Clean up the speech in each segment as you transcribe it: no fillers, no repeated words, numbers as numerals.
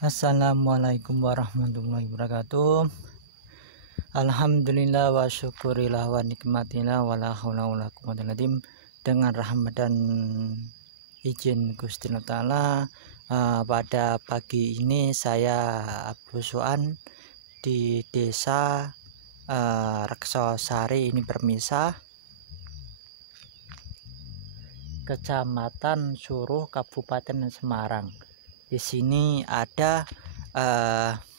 Assalamualaikum warahmatullahi wabarakatuh. Alhamdulillah wa syukurillah wa nikmatillah wa la haula wa la quwwata illa billah. Dengan rahmat dan izin Gusti Allah Ta'ala, pada pagi ini saya belusuan di desa Reksosari ini Permisa, Kecamatan Suruh, Kabupaten Semarang. Di sini ada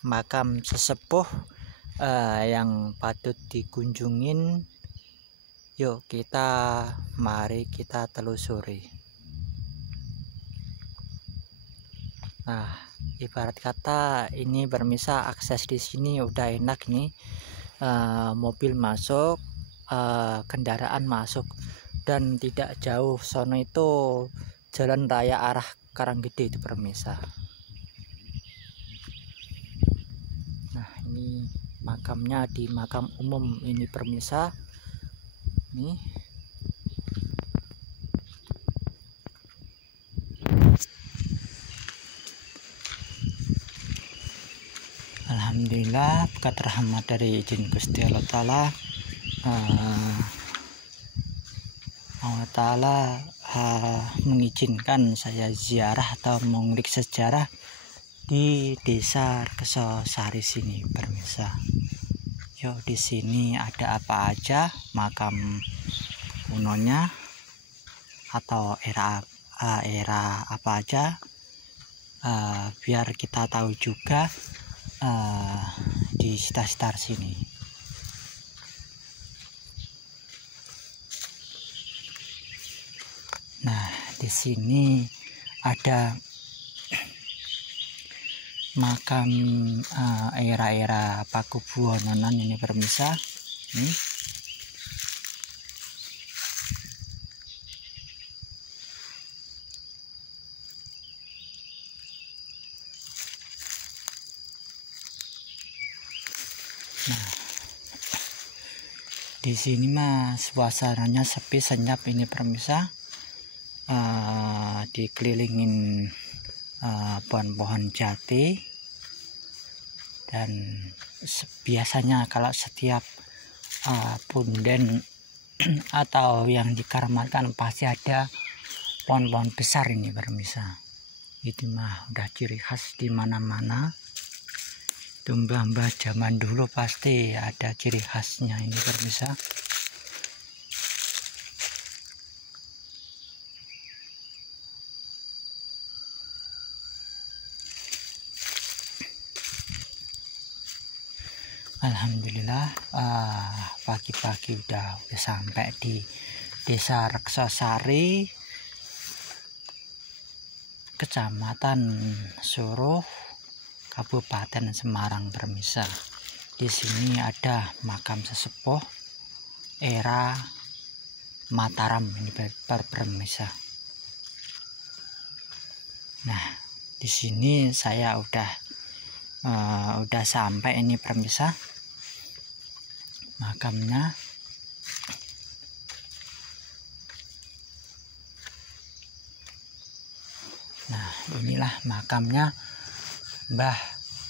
makam sesepuh yang patut dikunjungin. Yuk mari kita telusuri. Nah, ibarat kata ini Permisa, akses di sini udah enak nih. Mobil masuk, kendaraan masuk, dan tidak jauh sono itu jalan raya arah Karanggede itu Permisa. Nah, ini makamnya di makam umum ini Permisa. Nih. Alhamdulillah berkat rahmat dari izin Gusti Allah Ta'ala, Allah Ta'ala mengizinkan saya ziarah atau mengulik sejarah di desa Reksosari sini Permisa. Yuk, di sini ada apa aja, makam kunonya atau era apa aja, biar kita tahu juga di sekitar sini. Nah, di sini ada makam era Pakubuwonan ini Permisa. Nih. Nah, di sini mah suasananya sepi senyap ini Permisa. Dikelilingin pohon-pohon jati, dan biasanya kalau setiap punden atau yang dikarenakan pasti ada pohon-pohon besar ini Permisa. Itu mah udah ciri khas di mana-mana. Itu mbah-mbah zaman dulu pasti ada ciri khasnya ini Permisa. Alhamdulillah, pagi-pagi udah sampai di desa Reksosari, Kecamatan Suruh, Kabupaten Semarang Permisa. Di sini ada makam sesepuh era Mataram ini Permisa. Nah, di sini saya udah sampai ini Permisa, makamnya. Nah, inilah makamnya Mbah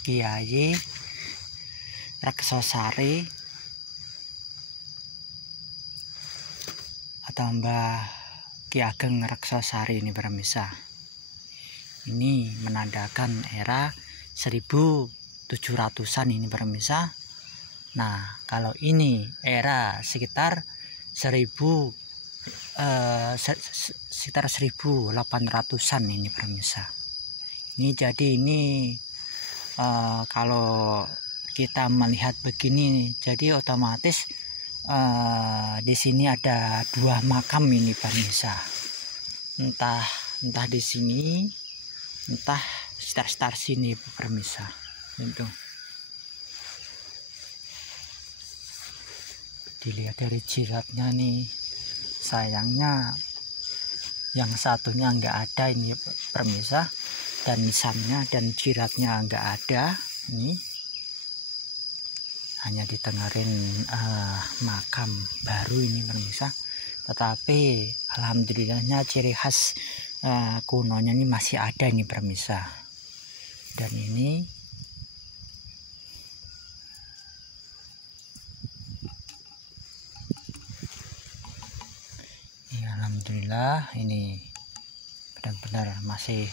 Kiai Reksosari atau Mbah Ki Ageng Reksosari ini Permisa. Ini menandakan era 1700-an ini Permisa. Nah, kalau ini era sekitar 1800-an ini Permisa. Ini jadi ini kalau kita melihat begini, jadi otomatis di sini ada dua makam ini Permisa. Entah di sini, entah sekitar sini Permisa. Itu dilihat dari jiratnya nih, sayangnya yang satunya nggak ada ini Permisa, dan nisannya dan jiratnya nggak ada. Ini hanya ditengarin makam baru ini Permisa, tetapi alhamdulillahnya ciri khas kunonya ini masih ada ini Permisa. Dan ini ya, alhamdulillah ini benar-benar masih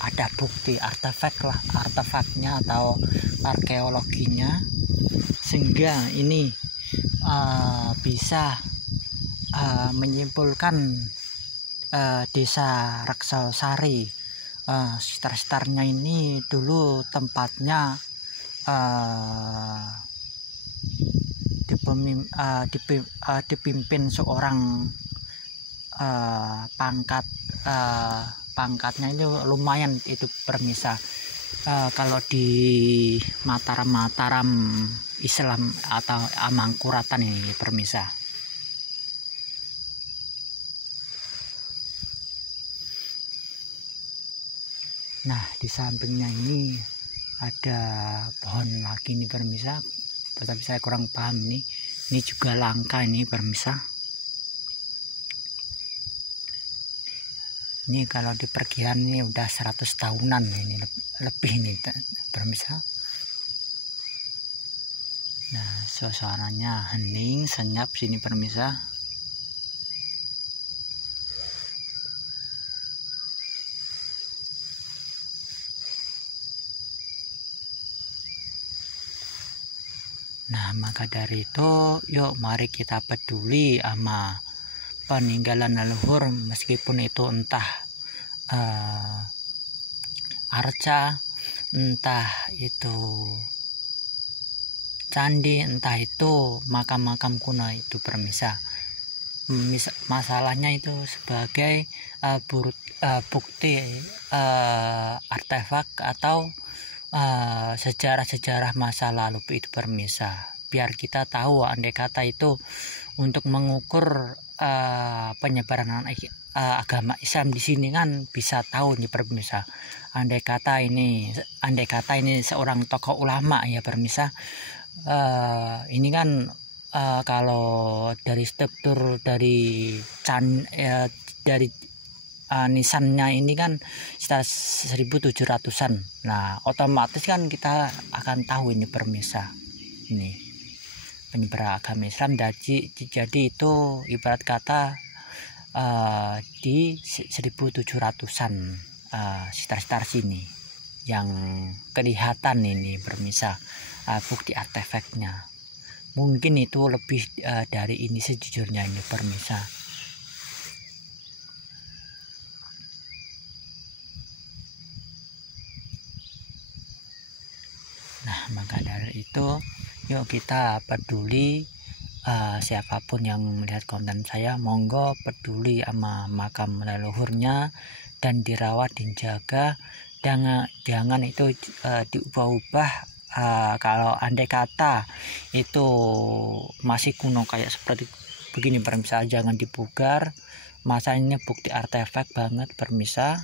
ada bukti artefaknya atau arkeologinya, sehingga ini bisa menyimpulkan desa Reksosari sekitar-sekitarnya ini dulu tempatnya dipimpin seorang pangkatnya itu lumayan itu permisa. Kalau di Mataram Islam atau Amangkuratan ini permisa. Nah, di sampingnya ini ada pohon lagi nih permisa, tetapi saya kurang paham nih. Ini juga langka ini permisa. Ini kalau di perkiraan ini udah 100 tahunan ini, lebih ini permisa. Nah, suasananya hening senyap sini permisa. Nah, maka dari itu yuk mari kita peduli sama peninggalan leluhur, meskipun itu entah arca, entah itu candi, entah itu makam-makam kuno itu permisa. Masalahnya itu sebagai bukti artefak atau sejarah-sejarah masa lalu itu permisa, biar kita tahu andai kata itu untuk mengukur penyebaran agama Islam di sini kan bisa tahu nih permisa. Andai kata ini seorang tokoh ulama ya permisa, ini kan kalau dari struktur dari dari nisannya ini kan sekitar 1700-an. Nah, otomatis kan kita akan tahu ini permisa. Ini penyebaran agama Islam jadi itu ibarat kata di 1700-an sekitar sini yang kelihatan ini permisa bukti artefaknya. Mungkin itu lebih dari ini sejujurnya ini permisa. Nah, maka dari itu yuk kita peduli, siapapun yang melihat konten saya monggo peduli sama makam leluhurnya dan dirawat, dijaga, jangan itu diubah-ubah. Kalau andai kata itu masih kuno kayak seperti begini permisa, jangan dipugar. Masa ini bukti artefak banget permisa.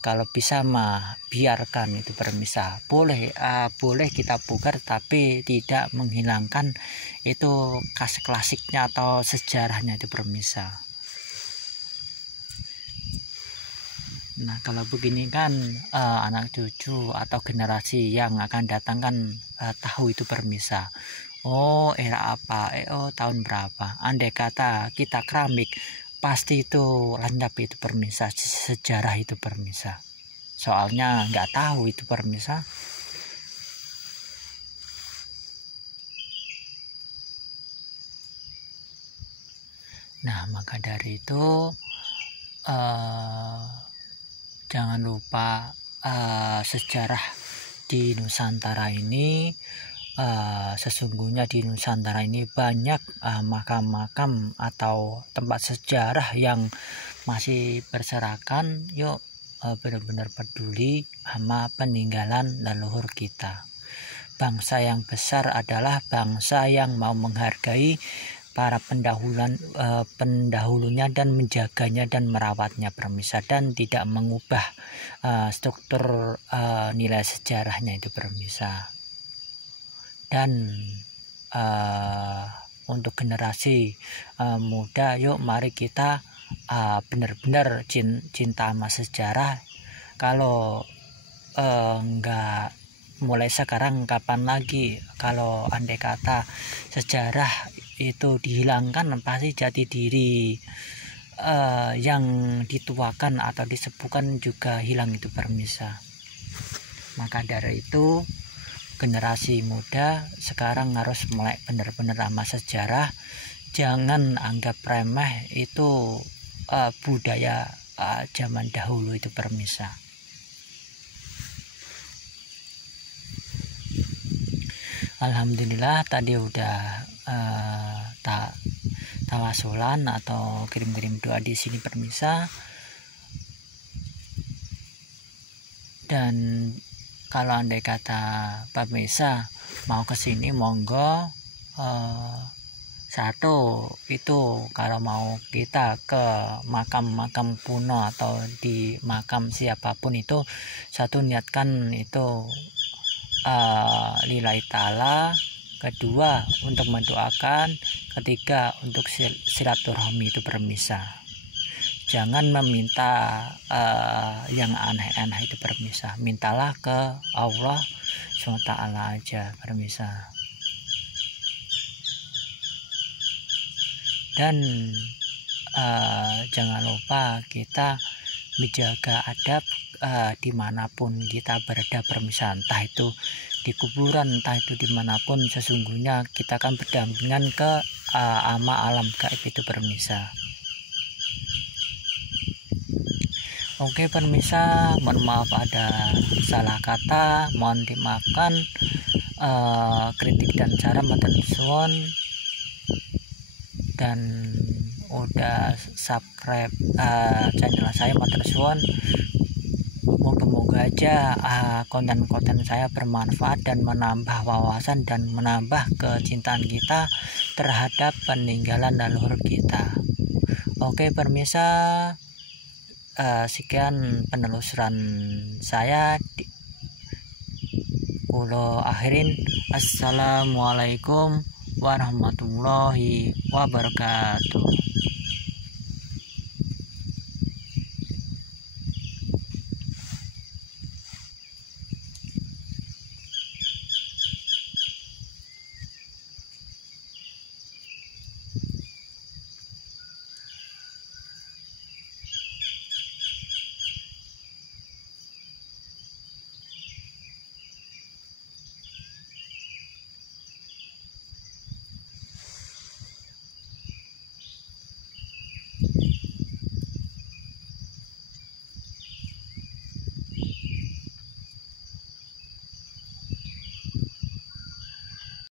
Kalau bisa mah biarkan itu permisa, boleh kita pugar tapi tidak menghilangkan itu khas klasiknya atau sejarahnya itu permisa. Nah, kalau begini kan anak cucu atau generasi yang akan datang kan tahu itu permisa. Oh, era apa? Tahun berapa? Andai kata kita keramik, pasti itu landap itu permisa, sejarah itu permisa. Soalnya nggak tahu itu permisa. Nah, maka dari itu jangan lupa sejarah di Nusantara ini. Sesungguhnya di Nusantara ini banyak makam-makam atau tempat sejarah yang masih berserakan. Yuk benar-benar peduli sama peninggalan leluhur kita. Bangsa yang besar adalah bangsa yang mau menghargai para pendahulunya dan menjaganya dan merawatnya permisa, dan tidak mengubah struktur nilai sejarahnya itu permisa. Dan untuk generasi muda, yuk mari kita benar-benar cinta sama sejarah. Kalau nggak mulai sekarang kapan lagi. Kalau andai kata sejarah itu dihilangkan, pasti jati diri yang dituakan atau disepuhkan juga hilang itu permisa. Maka dari itu generasi muda sekarang harus mulai benar-benar sama sejarah. Jangan anggap remeh itu budaya zaman dahulu itu permisa. Alhamdulillah tadi udah tawasulan atau kirim-kirim doa di sini permisa. Dan kalau andai kata pemirsa mau kesini monggo. Satu itu kalau mau kita ke makam kuno atau di makam siapapun itu, satu niatkan itu lillahi ta'ala, kedua untuk mendoakan, ketiga untuk silaturahmi itu permisa. Jangan meminta yang aneh-aneh itu permisa. Mintalah ke Allah SWT aja permisa. Dan jangan lupa kita menjaga adab dimanapun kita berada permisa, entah itu di kuburan, entah itu dimanapun. Sesungguhnya kita akan berdampingan ke ama alam gaib itu permisa. Oke permisa, mohon maaf ada salah kata, mohon dimaafkan. Kritik dan saran matur suwun, dan udah subscribe channel saya matur suwun. Moga-moga aja konten-konten saya bermanfaat dan menambah wawasan dan menambah kecintaan kita terhadap peninggalan leluhur kita. Oke permisa, sekian penelusuran saya. Kulo akhirin, assalamualaikum warahmatullahi wabarakatuh.